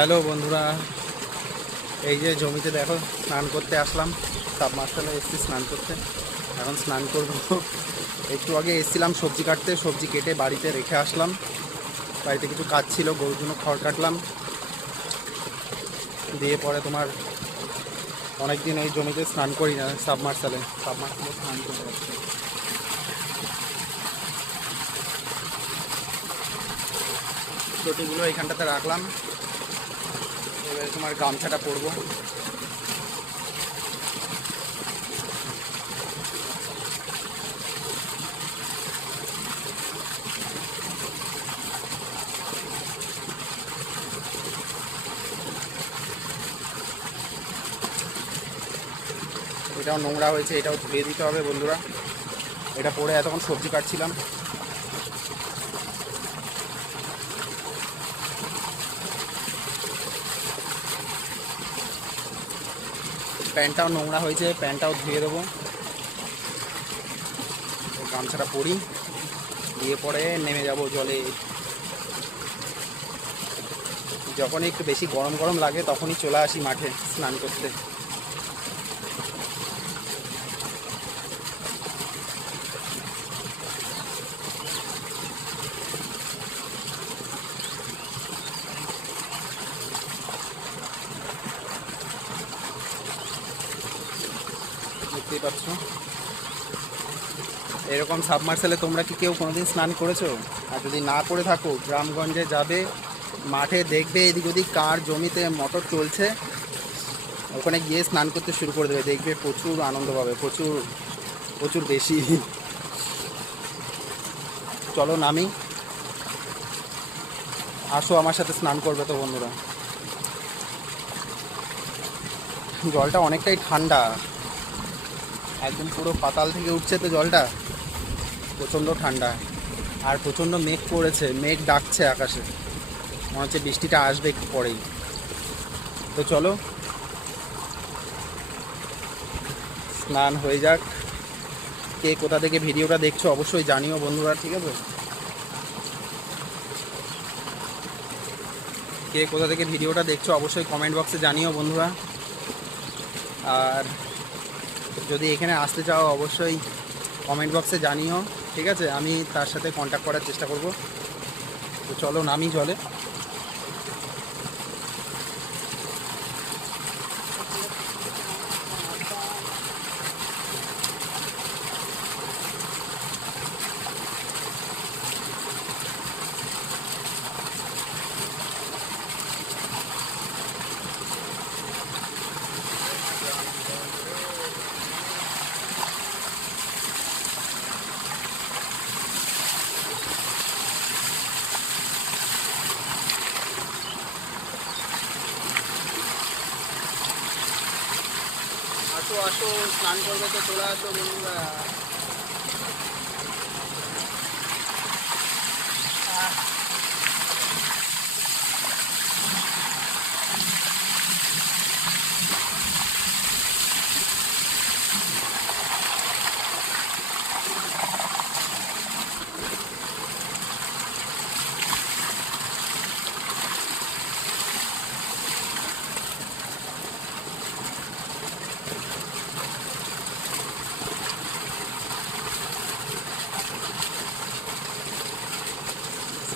Hello বন্ধুরা, এই যে জমিতে দেখো স্নান করতে আসলাম। সাবমার্সিবলে এসেছি স্নান করতে, এখন স্নান করব। একটু আগে এসেছিলাম সবজি কাটতে, সবজি কেটে বাড়িতে রেখে আসলাম। বাড়িতে কিছু কাজ ছিল, গরুর জন্য খড় কাটলাম, দিয়ে পরে তোমার অনেকদিন এই জমিতে স্নান করি না। সাবমার্সিবলে স্নান করে যাচ্ছে। চটিগুলো এইখানটাতে রাখলাম, এবারে তোমার গামছাটা পরবো। এটাও নোংরা হয়েছে, এটাও ধুয়ে দিতে হবে বন্ধুরা। এটা পরে এতক্ষণ সবজি কাটছিলাম। প্যান্টটাও নোংরা হয়েছে, প্যান্টটাও ধুয়ে দেবো। গামছাটা পরি, দিয়ে পরে নেমে যাব জলে। যখনই একটু বেশি গরম গরম লাগে তখনই চলে আসি মাঠে স্নান করতে। দেখতেই পাচ্ছ, এরকম সাবমার্সিবলে তোমরা কি কেউ কোনোদিন স্নান করেছো? আর যদি না করে থাকো, গ্রামগঞ্জে যাবে, মাঠে দেখবে এদিক ওদিক কার জমিতে মোটর চলছে, ওখানে গিয়ে স্নান করতে শুরু করে দেবে। দেখবে প্রচুর আনন্দ পাবে, প্রচুর প্রচুর বেশি। চলো নামি, আসো আমার সাথে স্নান করবে তো বন্ধুরা। জলটা অনেকটাই ঠান্ডা, একদম পুরো পাতাল থেকে উঠছে তো জলটা, প্রচণ্ড ঠান্ডা। আর প্রচণ্ড মেঘ করেছে, মেঘ ডাকছে আকাশে, মনে হচ্ছে বৃষ্টিটা আসবে একটু পরেই। তো চলো স্নান হয়ে যাক। কে কোথা থেকে ভিডিওটা দেখছো অবশ্যই জানিও বন্ধুরা, ঠিক আছে? কে কোথা থেকে ভিডিওটা দেখছো অবশ্যই কমেন্ট বক্সে জানিও বন্ধুরা। আর যদি এখানে আসতে চাও অবশ্যই কমেন্ট বক্সে জানিও, ঠিক আছে? আমি তার সাথে কন্ট্যাক্ট করার চেষ্টা করব। তো চলো নামি জলে। আসো আসো, স্নান করবে তো চলে আসো বন্ধুরা।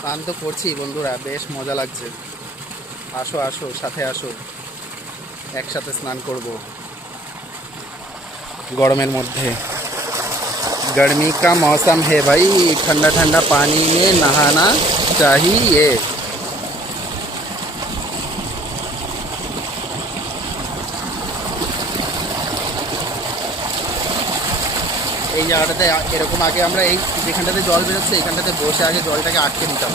স্নান তো করছি বন্ধুরা, বেশ মজা লাগছে। আসো আসো, সাথে আসো, একসাথে স্নান করব গরমের মধ্যে। गर्मी का मौसम है भाई, ठंडा ठंडा पानी में नहाना चाहिए। এই জায়গাটাতে এরকম আগে আমরা এই যেখানটাতে জল বেরোচ্ছে এখানটাতে বসে আগে জলটাকে আটকে দিতাম।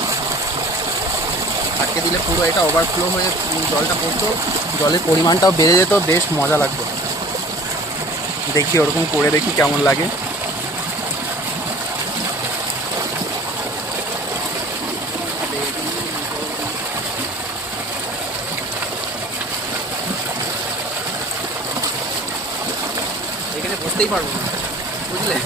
আটকে দিলে পুরো এটা ওভারফ্লো হয়ে জলটা পড়তো, জলের পরিমাণটাও বেড়ে যেত, বেশ মজা লাগতো। দেখি ওরকম করে দেখি কেমন লাগে। এখানে বসতেই পারবো না, বুঝলে?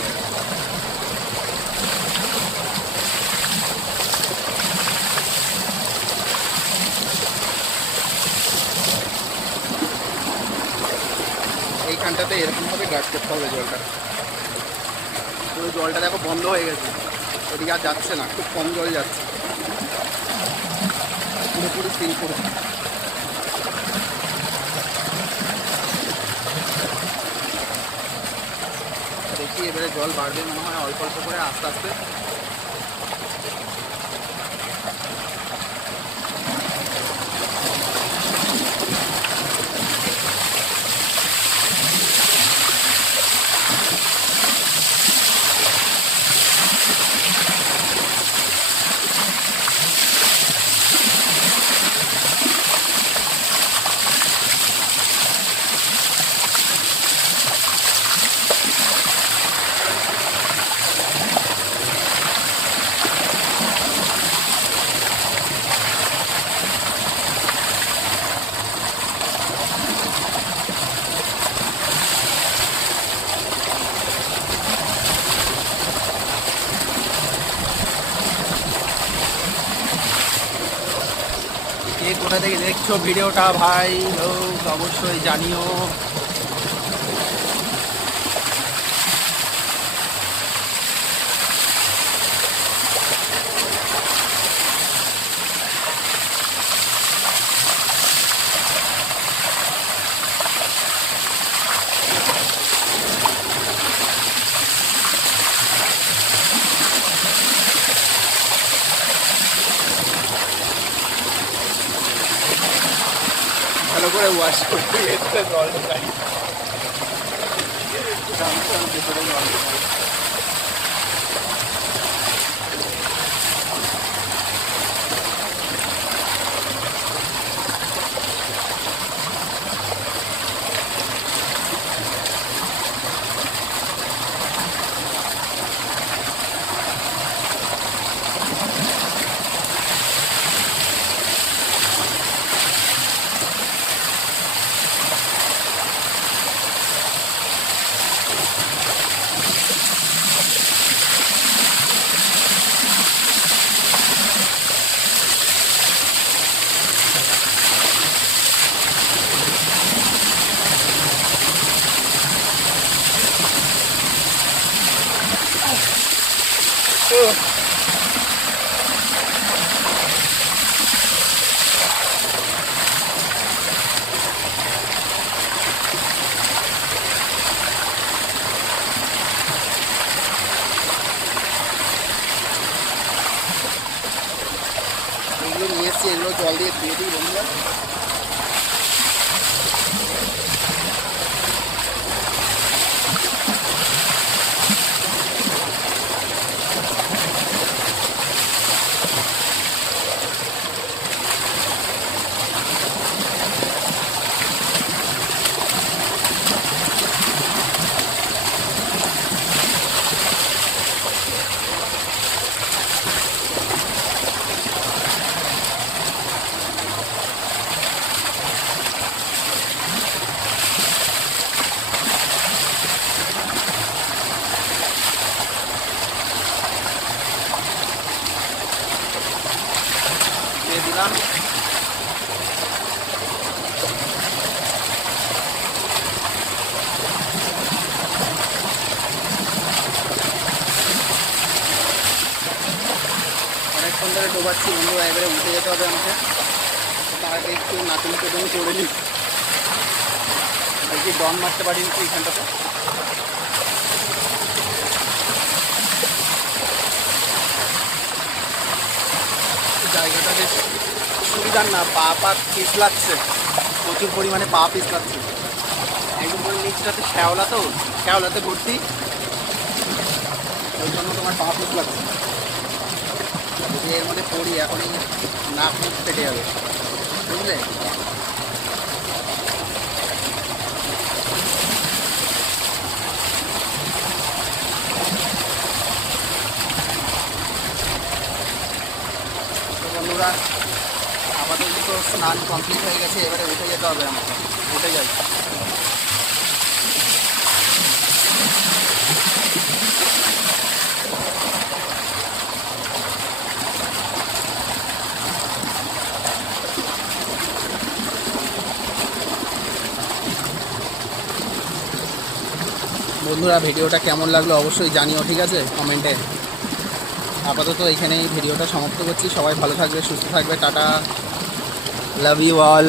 এরকমভাবে গার্ড করতে হবে জলটা। পুরো জলটা দেখো বন্ধ হয়ে গেছে, ওদিকে আর যাচ্ছে না, খুব কম জল যাচ্ছে, পুরোপুরি সিল করে। দেখি এবারে জল বাড়বে মনে হয় অল্প অল্প করে আস্তে আস্তে। কে কোথা থেকে দেখছো ভিডিওটা ভাই লোক অবশ্যই জানিও। ভালো করে ওয়াশ করতে জল ঢোকাই, ভেতরে জল ঢোকাই। এগুলো নিয়ে এসছি, এগুলো জল দিয়ে ধুয়ে দিই বন্ধুরা। দিয়ে দিলাম। অনেকক্ষণ ধরে ডোবাচ্ছি বন্ধুরা, এবারে উঠে যেতে হবে আমাকে। তার আগে একটু নাচুন পেটুন করে নিই, আর কি দম মারতে পারিনি তো এইখানটাতে। জায়গাটা বেশ সুবিধার না, পা পিছলাচ্ছে, প্রচুর পরিমাণে পা পিছলাচ্ছে। একদম করে নিচটাতে শ্যাওলাতে ভর্তি, ওই জন্য তোমার পা পিছলাচ্ছে। যদি এর মধ্যে পড়ি এখনই নাক মুখ ফেটে যাবে, বুঝলে। বন্ধুরা আপাতত স্নান কমপ্লিট হয়ে গেছে, এবারে উঠে যেতে হবে আমাকে, উঠে যাই। বন্ধুরা ভিডিওটা কেমন লাগলো অবশ্যই জানিও, ঠিক আছে, কমেন্টে। আপাতত এখানেই ভিডিওটা সমাপ্ত করছি। সবাই ভালো থাকবে, সুস্থ থাকবে, টাটা, লাভ ইউ অল।